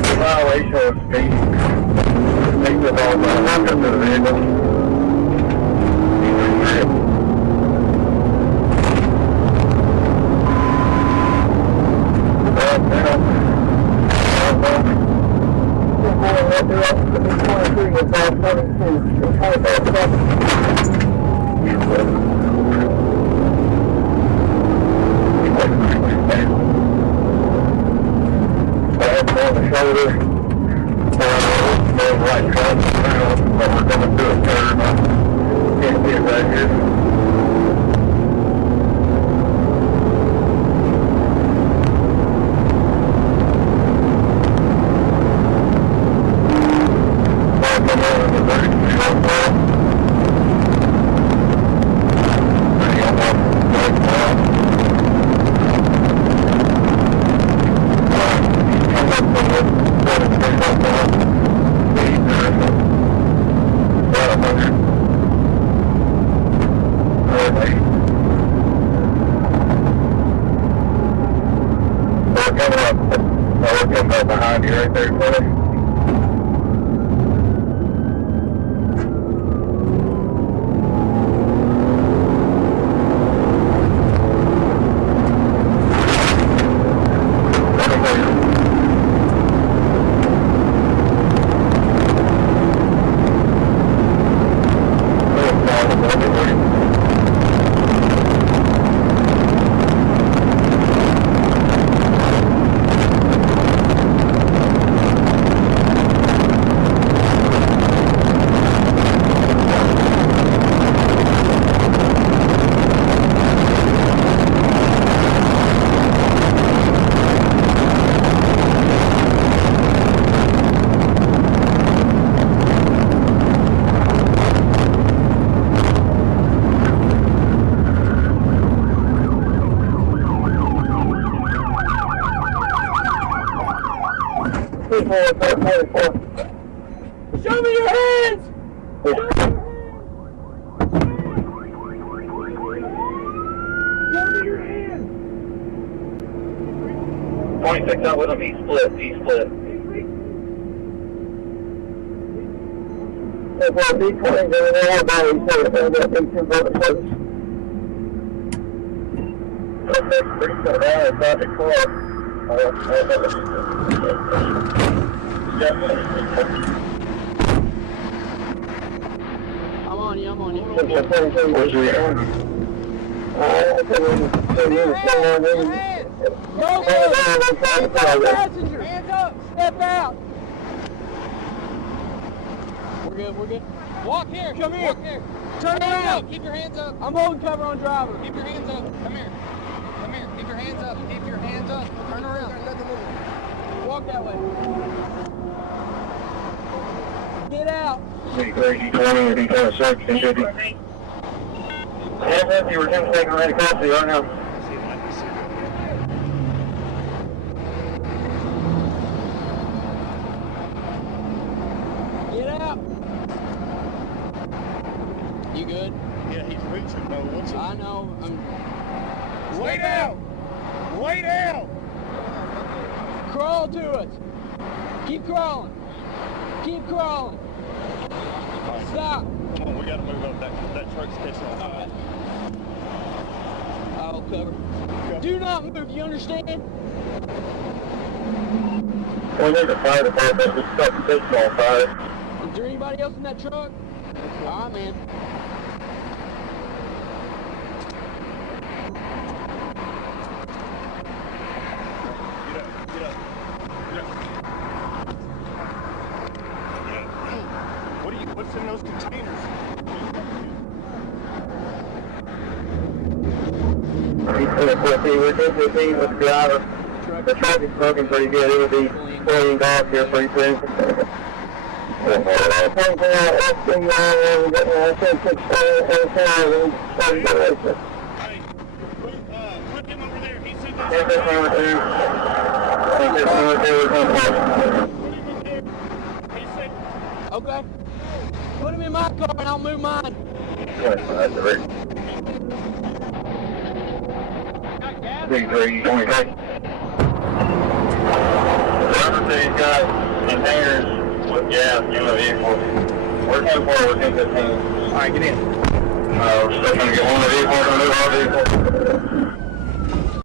violation of speed. Speed with all the welcome to the vehicle. On the shoulder, right truck around, but we're going to do a turn. I can't see it right here. We're coming up behind you right there, buddy. Show me your hands! Show me your hands! 26 out with him, he's split. That's why B20 going there, everybody said it, and that B2 brother service. That's pretty good, right? It's not the car. I'm on you. Where's your hand? Passenger! Hands up! Step out! We're good. Walk here! Come here! Walk here! Turn around! Keep your hands up! I'm holding cover on driver. Keep your hands up! Come here! Keep your hands up! Keep your hands up! Turn around! Walk that way. Get out! See, crazy 20 or he kind of sucks and should be. Hands up, you were 10 seconds right across the yard now. Get out! You good? Yeah, he's reaching though. What's it? I know. Lay down! Lay down! Crawl to it. Keep crawling. Keep crawling. Right. Stop. Come on, we gotta move up. That truck's catching on fire. I'll cover. Do not move. You understand? We need the fire department to stop the station on fire. Is there anybody else in that truck? All right, man. What's in those containers? We're with the driver. The traffic's looking pretty good. It would be pulling off here pretty soon. Put him over there. He said Okay. Put him in my car and I'll move mine. Big 3, 20. Robert said he's got containers with gas in the vehicle. We're 10-4, we're 10-15. All right, get in. We're still trying to get one of the vehicles, remove our vehicle.